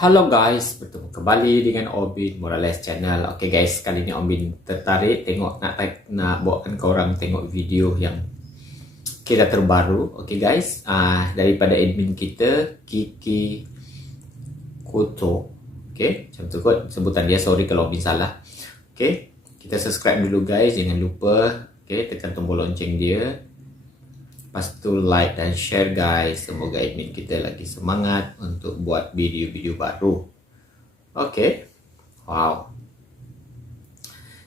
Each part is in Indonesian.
Halo guys, bertemu kembali dengan Obin Morales Channel. Oke guys, kali ini Obin tertarik nak bawakan ke orang tengok video yang kita terbaru. Oke guys, daripada admin kita Kiki Koto. Oke, macam tu kot sebutan dia. Sorry kalau Obin salah. Oke, kita subscribe dulu guys, jangan lupa. Oke, tekan tombol lonceng dia. Lepas tu like dan share guys. Semoga admin kita lagi semangat untuk buat video-video baru. Okay. Wow.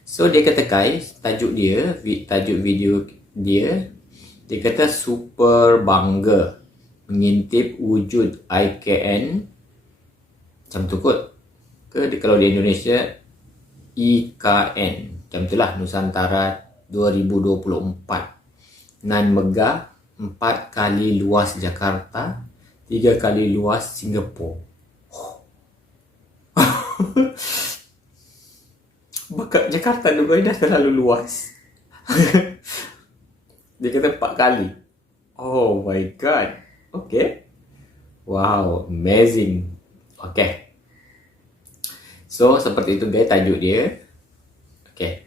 So dia kata guys, tajuk video dia kata super bangga mengintip wujud IKN. Macam tu kot. Kalau di Indonesia IKN. Macam tu lah, Nusantara 2024. Nan megah 4 kali luas Jakarta, 3 kali luas Singapura. Bakat Jakarta dulu dah terlalu luas. Dia kata 4 kali. Oh my god. Okay. Wow, amazing. Okay. So, seperti itu guys tajuk dia. Okay.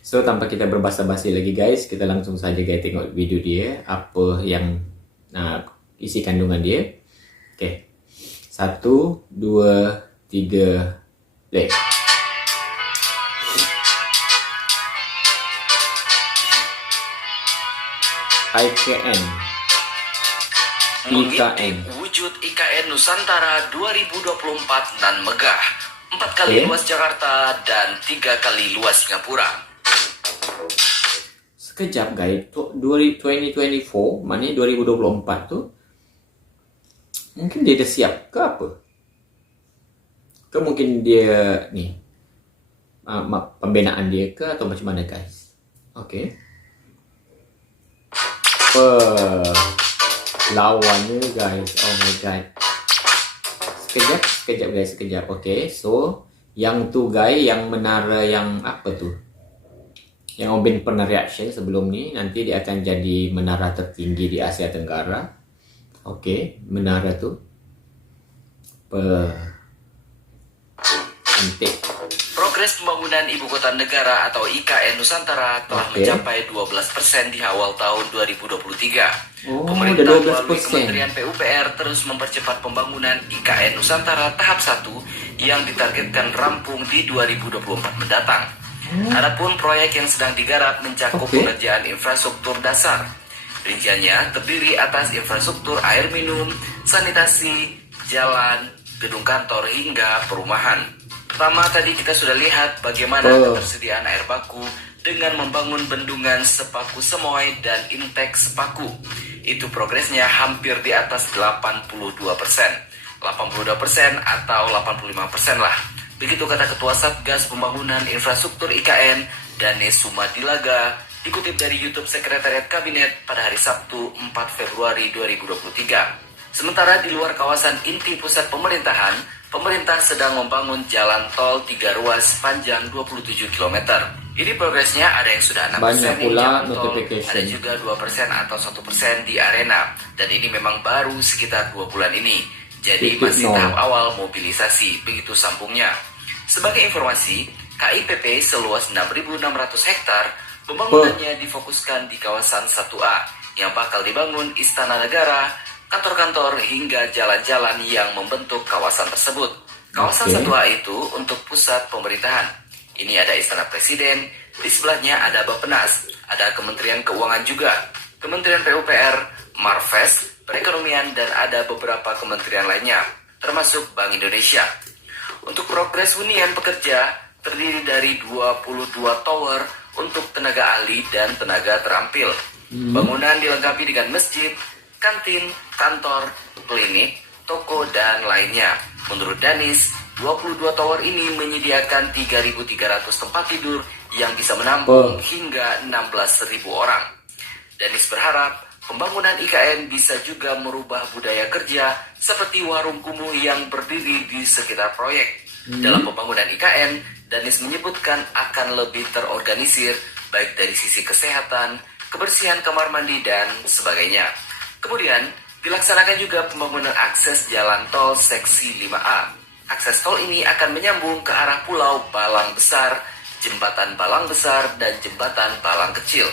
So, tanpa kita berbasa-basi lagi guys, kita langsung saja guys tengok video dia, apa yang isi kandungan dia. Okay. 1, 2, 3, play. IKN. Wujud IKN Nusantara 2024 nan megah. 4 kali luas Jakarta dan 3 kali luas Singapura. Sekejap guys, 2024, maknanya 2024 tu mungkin dia dah siap ke apa? Ke mungkin dia ni pembinaan dia ke atau macam mana guys? Okay. Lawannya guys, oh my god. Sekejap guys, sekejap. Okay, so yang tu guys, yang menara yang apa tu? Yang Obin pernah reaction sebelum ni, nanti dia akan jadi menara tertinggi di Asia Tenggara. Okey, menara tu cantik. Progres pembangunan Ibu Kota Negara atau IKN Nusantara telah mencapai 12% di awal tahun 2023. Pemerintah melalui Kementerian PUPR terus mempercepat pembangunan IKN Nusantara tahap 1 yang ditargetkan rampung di 2024 mendatang. Adapun proyek yang sedang digarap mencakup pengerjaan infrastruktur dasar. Rinciannya terdiri atas infrastruktur air minum, sanitasi, jalan, gedung kantor hingga perumahan. Pertama tadi kita sudah lihat bagaimana ketersediaan air baku dengan membangun bendungan Sepaku Semoy dan Intek Sepaku. Itu progresnya hampir di atas 82%. 82% atau 85% lah. Begitu kata Ketua Satgas Pembangunan Infrastruktur IKN, Danes Sumadilaga, dikutip dari YouTube Sekretariat Kabinet pada hari Sabtu 4 Februari 2023. Sementara di luar kawasan inti pusat pemerintahan, pemerintah sedang membangun jalan tol 3 ruas panjang 27 km. Ini progresnya ada yang sudah 6% di jalan tol, ada juga 2% atau 1% di arena. Dan ini memang baru sekitar 2 bulan ini. Jadi masih tahap awal mobilisasi, begitu sambungnya. Sebagai informasi, KIPP seluas 6.600 hektar, pembangunannya difokuskan di kawasan 1A yang bakal dibangun Istana Negara, kantor-kantor hingga jalan-jalan yang membentuk kawasan tersebut. Kawasan 1A itu untuk pusat pemerintahan. Ini ada Istana Presiden, di sebelahnya ada Bappenas, ada Kementerian Keuangan juga, Kementerian PUPR, Marves, Perekonomian, dan ada beberapa kementerian lainnya, termasuk Bank Indonesia. Untuk progres hunian pekerja terdiri dari 22 tower untuk tenaga ahli dan tenaga terampil. Bangunan dilengkapi dengan masjid, kantin, kantor, klinik, toko, dan lainnya. Menurut Danis, 22 tower ini menyediakan 3.300 tempat tidur yang bisa menampung hingga 16.000 orang. Danis berharap pembangunan IKN bisa juga merubah budaya kerja seperti warung kumuh yang berdiri di sekitar proyek. Dalam pembangunan IKN, Danis menyebutkan akan lebih terorganisir baik dari sisi kesehatan, kebersihan kamar mandi, dan sebagainya. Kemudian, dilaksanakan juga pembangunan akses jalan tol seksi 5A. Akses tol ini akan menyambung ke arah Pulau Balang Besar, Jembatan Balang Besar, dan Jembatan Balang Kecil.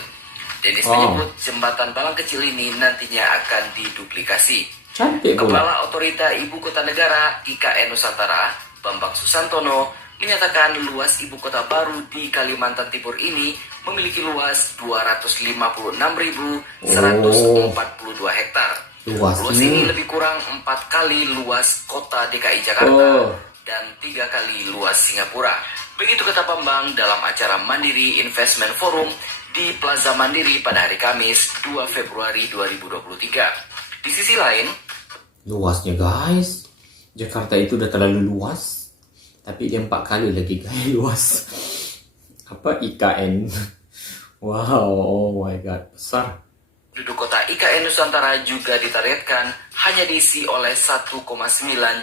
Denis menyebut jembatan Balang Kecil ini nantinya akan diduplikasi. Cantik pula. Kepala Otorita Ibu Kota Negara IKN Nusantara, Bambang Susantono, menyatakan luas ibu kota baru di Kalimantan Timur ini memiliki luas 256.142 hektar. Luas ini lebih kurang 4 kali luas kota DKI Jakarta dan 3 kali luas Singapura. Begitu kata Bambang dalam acara Mandiri Investment Forum di Plaza Mandiri pada hari Kamis 2 Februari 2023. Di sisi lain, luasnya guys, Jakarta itu udah terlalu luas, tapi dia 4 kali lagi guys luas. Apa IKN? Wow, oh my god, besar. Penduduk kota IKN Nusantara juga ditargetkan hanya diisi oleh 1,9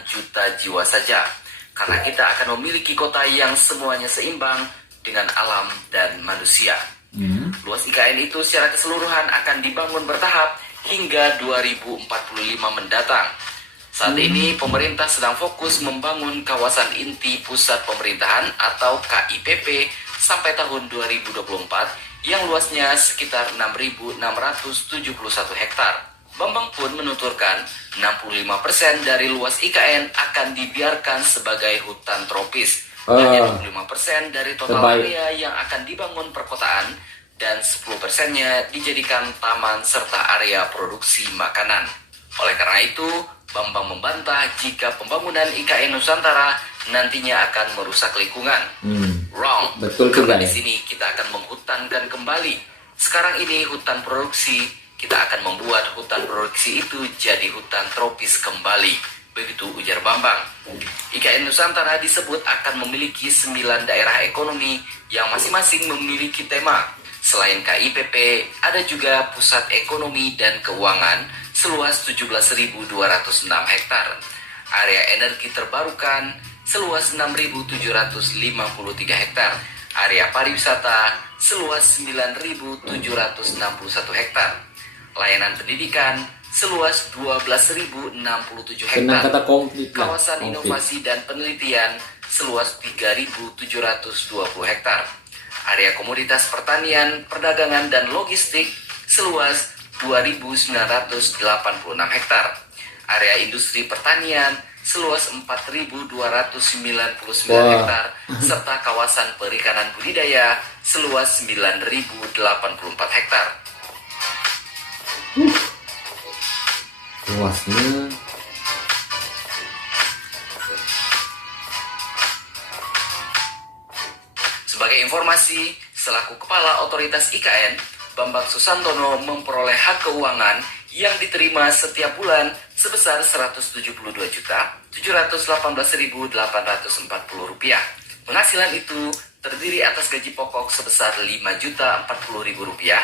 juta jiwa saja. Karena kita akan memiliki kota yang semuanya seimbang dengan alam dan manusia. Luas IKN itu secara keseluruhan akan dibangun bertahap hingga 2045 mendatang. Saat ini pemerintah sedang fokus membangun kawasan inti pusat pemerintahan atau KIPP sampai tahun 2024 yang luasnya sekitar 6.671 hektar. Bambang pun menuturkan 65% dari luas IKN akan dibiarkan sebagai hutan tropis. Hanya 25% dari total area yang akan dibangun perkotaan dan 10%-nya dijadikan taman serta area produksi makanan. Oleh karena itu, Bambang membantah jika pembangunan IKN Nusantara nantinya akan merusak lingkungan. Wrong. Betul karena di sini kita akan menghutankan kembali. Sekarang ini hutan produksi, kita akan membuat hutan produksi itu jadi hutan tropis kembali. Begitu ujar Bambang. IKN Nusantara disebut akan memiliki 9 daerah ekonomi yang masing-masing memiliki tema. Selain KIPP, ada juga pusat ekonomi dan keuangan seluas 17.206 hektar. Area energi terbarukan seluas 6.753 hektar. Area pariwisata seluas 9.761 hektar. Layanan pendidikan seluas 12.067 hektar. Kawasan inovasi dan penelitian seluas 3.720 hektar. Area komoditas pertanian, perdagangan, dan logistik seluas 2.986 hektar. Area industri pertanian seluas 4.299 hektar, serta kawasan perikanan budidaya seluas 9.084 hektar. Luasnya sebagai informasi, selaku Kepala Otoritas IKN, Bambang Susantono memperoleh hak keuangan yang diterima setiap bulan sebesar Rp718.840. Penghasilan itu terdiri atas gaji pokok sebesar Rp5.040.000,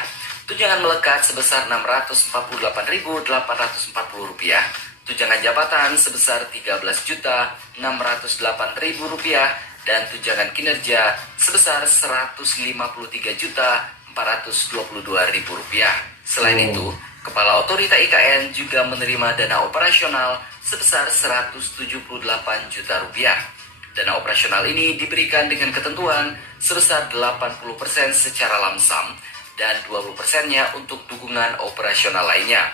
tunjangan melekat sebesar Rp648.840, tunjangan jabatan sebesar Rp13.608.000, dan tunjangan kinerja sebesar Rp153.422.000. Selain itu, Kepala Otorita IKN juga menerima dana operasional sebesar Rp178 juta. Dana operasional ini diberikan dengan ketentuan sebesar 80% secara lamsam dan 20%-nya untuk dukungan operasional lainnya.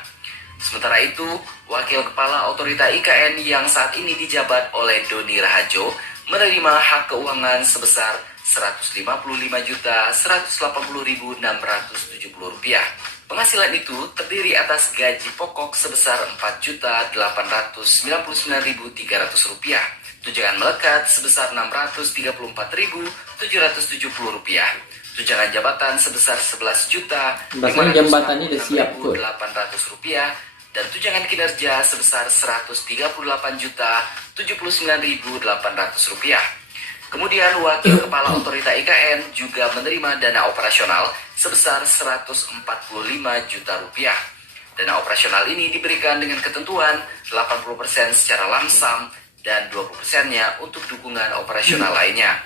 Sementara itu, Wakil Kepala Otorita IKN yang saat ini dijabat oleh Doni Rahajo menerima hak keuangan sebesar Rp155.180.670. Penghasilan itu terdiri atas gaji pokok sebesar Rp4.899.300, tunjangan melekat sebesar Rp634.770, tunjangan jabatan sebesar Rp11.556.800, dan tunjangan kinerja sebesar Rp138.079.800. Kemudian Wakil Kepala Otorita IKN juga menerima dana operasional sebesar Rp145 juta. Dana operasional ini diberikan dengan ketentuan 80% secara lamsam dan 20%-nya untuk dukungan operasional lainnya.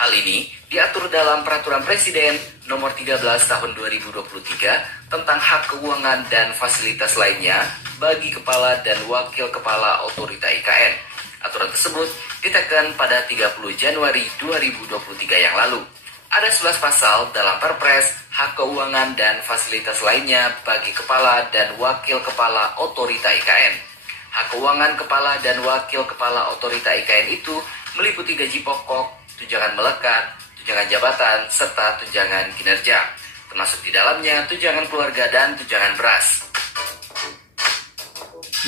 Hal ini diatur dalam Peraturan Presiden Nomor 13 Tahun 2023 tentang hak keuangan dan fasilitas lainnya bagi Kepala dan Wakil Kepala Otorita IKN. Aturan tersebut diteken pada 30 Januari 2023 yang lalu. Ada 11 pasal dalam Perpres, hak keuangan dan fasilitas lainnya bagi kepala dan wakil kepala otorita IKN. Hak keuangan kepala dan wakil kepala otorita IKN itu meliputi gaji pokok, tunjangan melekat, tunjangan jabatan, serta tunjangan kinerja. Termasuk di dalamnya tunjangan keluarga dan tunjangan beras.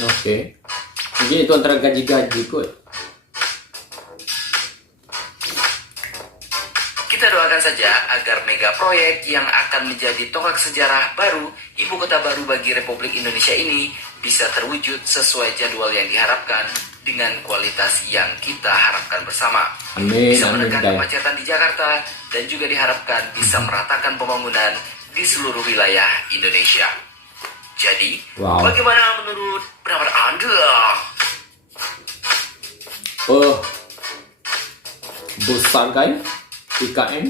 Oke. Jadi itu antara gaji-gaji kot. Kita doakan saja agar mega proyek yang akan menjadi tonggak sejarah baru ibu kota baru bagi Republik Indonesia ini bisa terwujud sesuai jadwal yang diharapkan dengan kualitas yang kita harapkan bersama. Amin, bisa amin, menekan kemacetan di Jakarta dan juga diharapkan bisa meratakan pembangunan di seluruh wilayah Indonesia. Jadi, bagaimana menurut pendapat Anda? Besar kan? IKN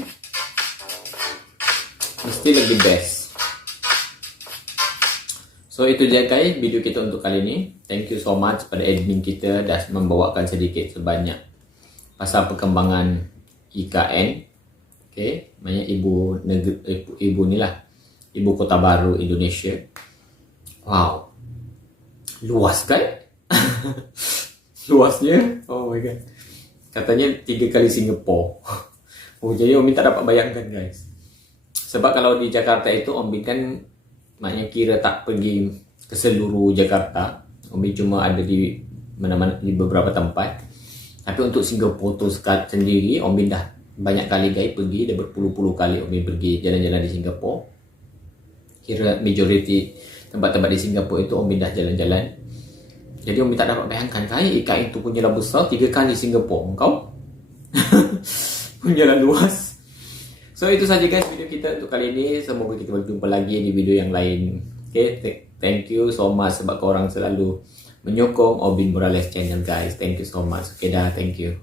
mesti lagi best. So itu dia guys video kita untuk kali ini. Thank you so much pada admin kita dah membawakan sedikit sebanyak pasal perkembangan IKN. Okay, banyak ibu ni lah, ibu kota baru Indonesia. Wow, luas kan? Luasnya, oh my god, katanya 3 kali Singapura. Oh, jadi Om Bin tak dapat bayangkan guys. Sebab kalau di Jakarta itu Om Bin kan maknanya kira tak pergi ke seluruh Jakarta. Om Bin cuma ada di mana-mana, di beberapa tempat. Tapi untuk Singapura tu sendiri Om Bin dah banyak kali guys pergi, dah berpuluh-puluh kali Om Bin pergi jalan-jalan di Singapura. Kira majority tempat-tempat di Singapura itu Om Bin dah jalan-jalan. Jadi Om Bin tak dapat bayangkan kan IKN itu punya lah besar 3 kali Singapura. Engkau jalan luas. So itu saja guys video kita untuk kali ini. Semoga kita berjumpa lagi di video yang lain. Okay, thank you so much sebab korang selalu menyokong Om Bin Morales channel guys. Thank you so much. Okay dah, thank you.